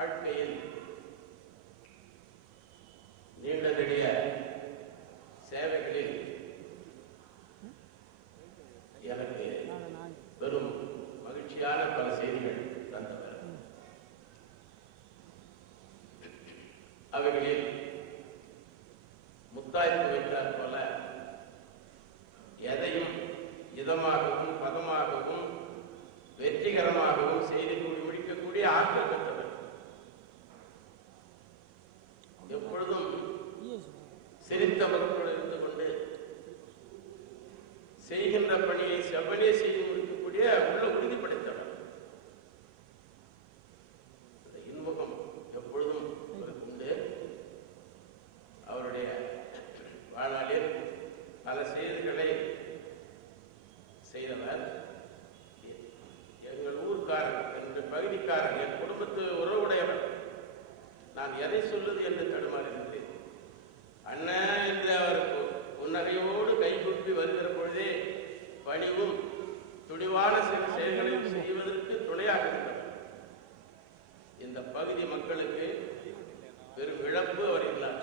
வாழ்க்கையில் நீண்ட நெடிய சேவைகளில் எனக்கு வெறும் மகிழ்ச்சியான பல செய்திகள் தந்தவர். அவைகளில் முத்தாய்ப்பு வைத்தார் போல எதையும் இதமாகவும் பதமாகவும் வெற்றிகரமாகவும் செய்து முடிக்கக்கூடிய ஆற்றல் பெற்றவர். எப்பொழுதும் சிரித்த மக்களோடு இருந்து கொண்டு செய்கின்ற பணியை செவ்வனே செய்து முடிக்கக்கூடிய உள்ள உறுதி படைத்தவர். இன்முகம் எப்பொழுதும் உண்டு. அவருடைய வாழ்நாளில் பல செய்திகளை செய்தவர். எங்கள் ஊர்க்காரர், எங்கள் பகுதிக்காரர், என் குடும்பத்து உறவுடையவர். நான் எதை சொல்வது என்று தடுமாறுகின்றேன். அண்ணன் என்று அவர் புன்னகையோடு கைகூப்பி வருகிற பொழுதே பணிவும் துணிவான சில செயல்களையும் செய்வதற்கு துணையாக இருந்தவர். இந்த பகுதி மக்களுக்கு பெரும் இழப்பு அவர் இல்லாத.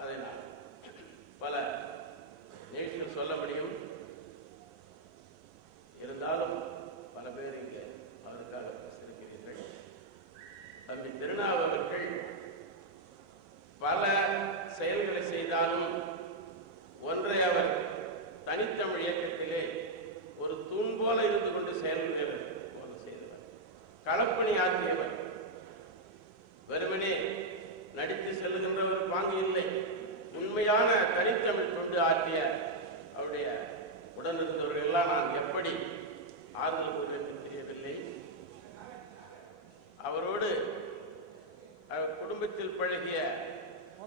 அதை நான் பல நிகழ்ச்சிகள் சொல்ல முடியும். இருந்தாலும் பல பேர் இங்கே அவருக்காக பேசியிருக்கிறீர்கள். தம்பி திருநாவு அவர்கள் பல செயல்களை செய்தாலும் ஒன்றை அவர் தனித்தமிழ் இயக்கத்திலே ஒரு தூண் போல இருந்து கொண்டு செயல்கள் செய்தவர். களப்பணி ஆற்றியவர். வெறுமனே நடித்து செல்லுகின்ற ஒரு பாங்கு இல்லை. உண்மையான தனித்தமிழ் தொண்டு ஆற்றிய அவருடைய உடனிருந்தவர்கள் எல்லாம் நான் எப்படி ஆறுதல் கூறுவது தெரியவில்லை. அவரோடு குடும்பத்தில் பழகிய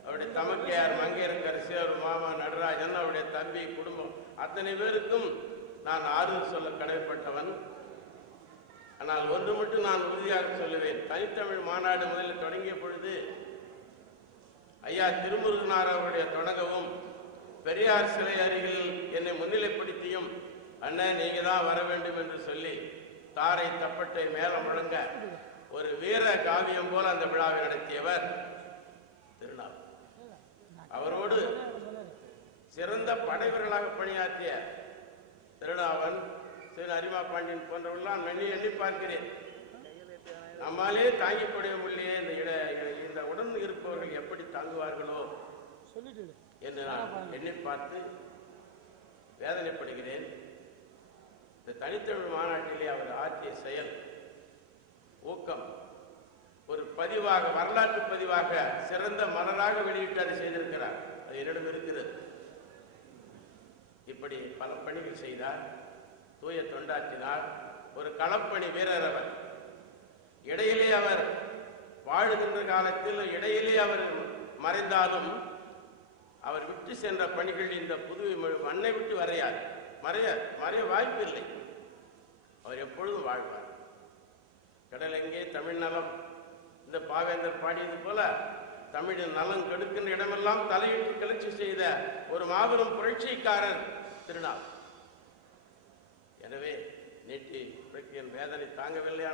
அவருடைய தமக்கையார் மங்கையரசி, அவர் மாமா நடராஜன், அவருடைய தம்பி, குடும்பம் அத்தனை பேருக்கும் நான் ஆறுதல் சொல்ல கடமைப்பட்டவன். ஆனால் ஒன்று மட்டும் நான் உறுதியாக சொல்லுவேன். தனித்தமிழ் மாநாடு முதலில் தொடங்கிய பொழுது ஐயா திருமுருகனார் அவருடைய தொடங்கவும் பெரியார் சிலை அருகில் என்னை முன்னிலைப்படுத்தியும் அண்ணன் நீங்க தான் வர வேண்டும் என்று சொல்லி தாரை தப்பட்டை மேலம் முழங்க ஒரு வீர காவியம் போல அந்த விழாவை நடத்தியவர் திருநாள். அவரோடு சிறந்த படைவர்களாக பணியாற்றிய திருநாவன், அரிமா பாண்டியன் போன்றவர்களாம் எண்ணி பார்க்கிறேன். நம்மாலே தாங்கிக்கூடிய முடியே இந்த உடன் இருப்பவர்கள் எப்படி தாங்குவார்களோ என்று நான் எண்ணி பார்த்து வேதனைப்படுகிறேன். இந்த தனித்தமிழ் மாநாட்டிலே அவர் ஆற்றிய செயல் ஊக்கம் ஒரு பதிவாக, வரலாற்று பதிவாக சிறந்த மலராக வெளியிட்டு அதை செய்திருக்கிறார். அது என்னிடம் இருக்கிறது. இப்படி பல பணிகள் செய்தார். தூய தொண்டாற்றினார். ஒரு களப்பணி வீரர் அவர். இடையிலே அவர் வாழுகின்ற காலத்தில் இடையிலே அவர் மறைந்தாலும் அவர் விட்டு சென்ற பணிகள் இந்த புதுவை மண்ணை விட்டு மறைய வாய்ப்பு இல்லை. அவர் எப்பொழுதும் வாழ்வார். கடல் எங்கே தமிழ் நலம், இந்த பாவேந்தர் பாடியது போல தமிழின் நலம் கெடுக்கின்ற இடமெல்லாம் தலையிட்டு கிளர்ச்சி செய்த ஒரு மாபெரும் புரட்சிக்காரர் திருநாள். எனவே நீட்டி புரட்சியின் வேதனை தாங்கவில்லை.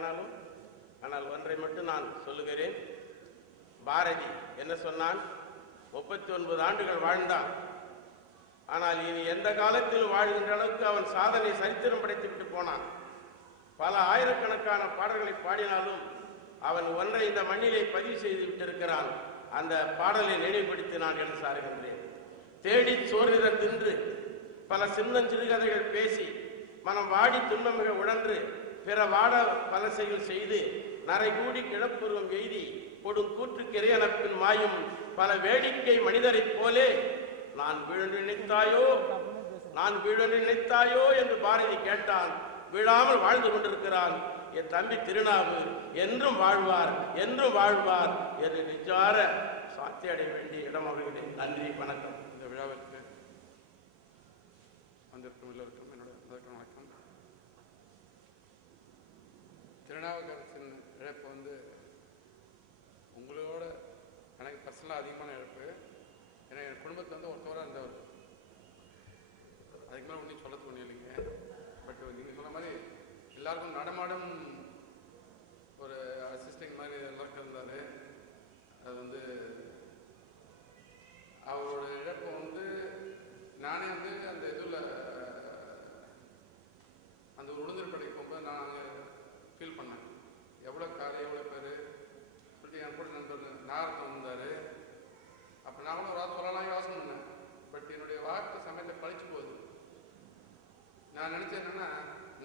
ஆனால் ஒன்றை மட்டும் நான் சொல்லுகிறேன். பாரதி என்ன சொன்னான்? 39 ஆண்டுகள் வாழ்ந்தான். ஆனால் இனி எந்த காலத்தில் வாழ்கின்ற அளவுக்கு அவன் சாதனை சரித்திரம் படைத்து விட்டு போனான். பல ஆயிரக்கணக்கான பாடல்களை பாடினாலும் அவன் ஒன்றை இந்த மண்ணிலே பதிவு செய்து விட்டிருக்கிறான். அந்த பாடலை நினைவுபடுத்தி நான் எழுத சாருகின்றேன். தேடி சோர்நிற தின்று பல சின்னஞ்சிறுகதைகள் பேசி மனம் வாடி துன்பமிக உழன்று பிற வாட பல செயல் செய்து நரை கூடி கிழப்புருவம் எய்தி கொடும் கூற்று கிரையனப்பின் மாயும் பல வேடிக்கை மனிதரைப் போலே நான் வீழ நினைத்தாயோ என்று பாரதி கேட்டான். வீழாமல் வாழ்ந்து கொண்டிருக்கிறான். என் தம்பி திருநாவு என்றும் வாழ்வார் என்று நிஜார சாத்தி அடைய வேண்டிய இடம் அவர்களே. நன்றி, வணக்கம். இந்த விழாவிற்கு வந்திருக்கும் எல்லோருக்கும் என்னோட முதற்க வணக்கம். திருநாவுக்கரசின் இழப்பு உங்களோட எனக்கு பர்சனலாக அதிகமான இழப்பு. ஏன்னா என் குடும்பத்தில் ஒருத்தவராக இருந்தவர். அதுக்கு மேலே ஒன்றும் சொல்ல தோணி இல்லைங்க. பட் நீங்கள் சொன்ன மாதிரி எல்லாருக்கும் நடமாடும்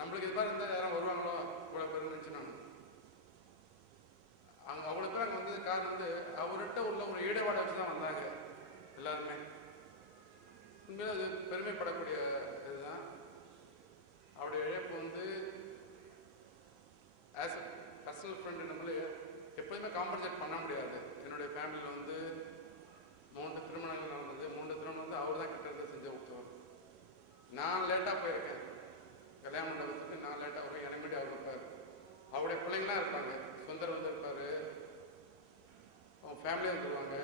நம்மளுக்கு இது மாதிரி இருந்தால் யாரும் வருவாங்களோ இவ்வளோ பேர் நினச்சி நான் அங்கே அவ்வளோ பேர் அங்கே வந்தது காரணம் வந்து அவர்கிட்ட உள்ள ஒரு ஈடுபாடை வச்சு தான் வந்தாங்க எல்லாருமே. உண்மையில அது பெருமைப்படக்கூடிய இதுதான். அவருடைய இழப்பு வந்து ஆஸ் அ பர்சனல் ஃப்ரெண்டு நம்மளே எப்போதுமே காம்பன்சேட் பண்ண முடியாது. என்னுடைய ஃபேமிலியில் வந்து 3 திருமணங்கள் நடந்தது. 3 திருமணம் வந்து அவர் தான் கிட்டத்தட்ட செஞ்சு கொடுத்தவர். நான் லேட்டாக போயிருக்கேன் கல்யாண மண்டபத்துக்கு. நான் லேட்டாக போய் எனக்கு முன்னாடி அவர் இருப்பார். அவருடைய பிள்ளைங்களாம் இருப்பாங்க. சுந்தர் வந்து இருப்பார், அவங்க ஃபேமிலியாக வந்துருவாங்க.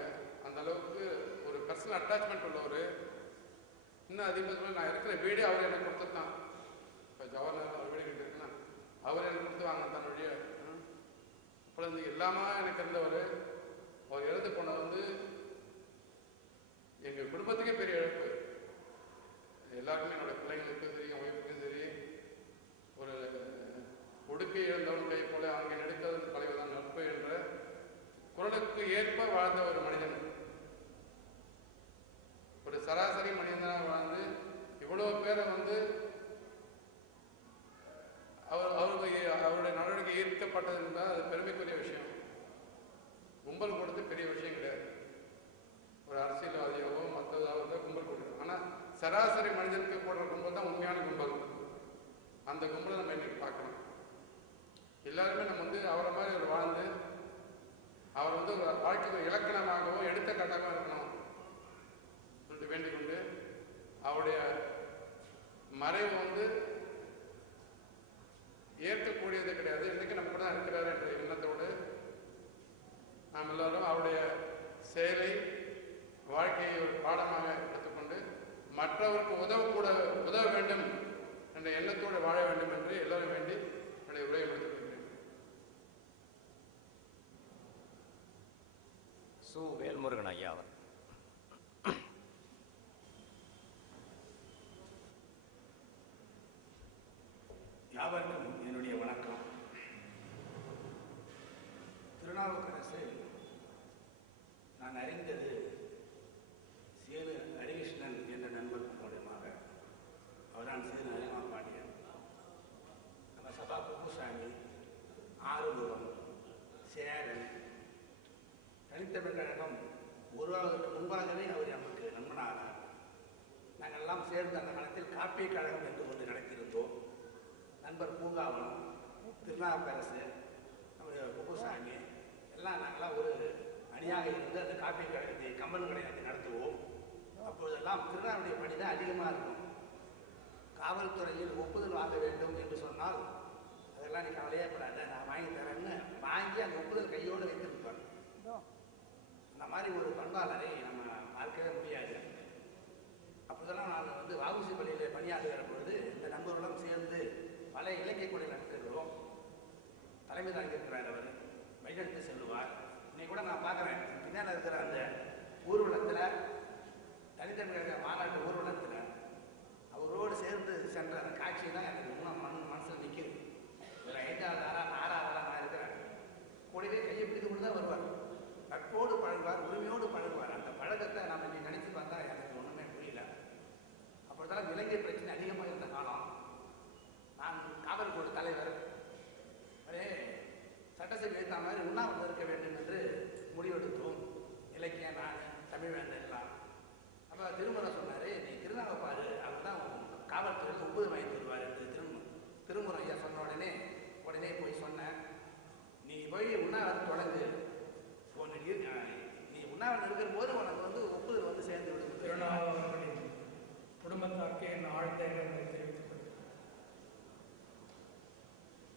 அந்த அளவுக்கு ஒரு பர்சனல் அட்டாச்மெண்ட் உள்ளவர். இன்னும் அதிகமாக நான் இருக்கிற வீடே அவர் எனக்கு கொடுத்தது தான். இப்போ ஜவஹர்லால் அவர் வீடு கிட்ட இருக்குன்னா அவர் எனக்கு கொடுத்து வாங்க தன் வழியை. அப்புறம் வந்து எல்லாமே எனக்கு இருந்தவர். அவர் இறந்து போனது வந்து எங்கள் குடும்பத்துக்கே பெரிய இழப்பு. எல்லாருக்குமே என்னோட பிள்ளைங்களுக்கும் சரி, என் ஒய்ஃபுக்கும் சரி, ஒரு உடுக்கை இழந்தவனுடைய போல அங்கே நடித்தது தலைவர்தான் நட்பு என்ற குரலுக்கு ஏற்ப வாழ்ந்த ஒரு மனிதன். ஒரு சராசரி மனிதனாக வாழ்ந்து இவ்வளோ பேரை வந்து அவருடைய நடவடிக்கை ஈர்க்கப்பட்டது என்றால் அது பெருமைக்குரிய விஷயம். கும்பல் கொடுத்து பெரிய விஷயம் கிடையாது. ஒரு அரசியல்வாதியாவோ மற்றதாவதோ கும்பல் கொடுக்கணும். ஆனால் சராசரி மனிதனுக்கு போடுற கும்பல் தான் உண்மையான கும்பல். அந்த கும்பலை நம்ம இன்னைக்கு பார்க்கணும். எல்லாருமே நம்ம வந்து அவரை மாதிரி ஒரு வாழ்ந்து அவர் வந்து ஒரு வாழ்க்கைக்கு இலக்கணமாகவோ எடுத்துக்காட்டாகவும் இருக்கணும் சொல்லிட்டு வேண்டிக் கொண்டு அவருடைய மறைவு வந்து ஏற்கக்கூடியது கிடையாது. இன்றைக்கு நம்ம கூட தான் இருக்கிறார் என்ற எண்ணத்தோடு நாம் எல்லாரும் அவருடைய செயலை வாழ்க்கையை ஒரு பாடமாக எடுத்துக்கொண்டு மற்றவருக்கு உதவ வேண்டும் என்ற எண்ணத்தோடு வாழ வேண்டும் என்று எல்லாரும் வேண்டி என்னுடைய உரையை முடித்துக் கொள்கிறேன். சு. வேல்முருகன் ஐயா அவர். யாவருக்கும் என்னுடைய வணக்கம். திருநாவுக்கரசு நான் அறிந்தது சேது ஹரிகிருஷ்ணன் என்ற நண்பர் மூலமாக. அவர்தான் சேது ஹரிமா பாண்டியன். நம்ம சபா குப்புசாமி, ஆறுமுகம், சேரன், தனித்தமிழ் கழகம் உருவாவதற்கு முன்பாகவே அவர் நமக்கு நண்பனானார். நாங்கள் எல்லாம் சேர்ந்து அந்த காலத்தில் காப்பிய கழகம் என்று ஒன்று நடத்தியிருந்தோம். நண்பர் பூங்காவனம், திருநாவுக்கரசு, நம்முடைய குப்புசாமி எல்லாம் நாங்களாம் ஒரு அணியாக இருந்து அந்த காப்பிய கழகத்தை கம்பன் கழகத்தை நடத்துவோம். அப்பொழுதெல்லாம் திருநாவுடைய பணி தான் அதிகமாக இருக்கும். காவல்துறையில் ஒப்புதல் வாங்க வேண்டும் என்று சொன்னால் அதெல்லாம் நீ கவலையே கூடாது, நான் வாங்கி தரேன்னு வாங்கி அந்த ஒப்புதல் கையோடு வைத்திருப்பார். அந்த மாதிரி ஒரு பண்பாளரை நம்ம பார்க்கவே முடியாது. அப்போதெல்லாம் நான் வந்து வாவுசி பள்ளியில் பணியாற்றுகிற பொழுது இந்த நண்பர்களுடன் சேர்ந்து பல இலக்கிய கொலை நடத்துகிறோம். தலைமை தாங்கியிருக்கிறார் அவர், வழிநடத்தி செல்லுவார். இன்னைக்கு கூட நான் பார்க்குறேன் பின்னால் இருக்கிற அந்த ஊர்வலத்தில், தனித்தமிழக மாநாட்டு ஊர்வலத்தில் அவரோடு சேர்ந்து சென்ற அந்த காட்சி தான் எனக்கு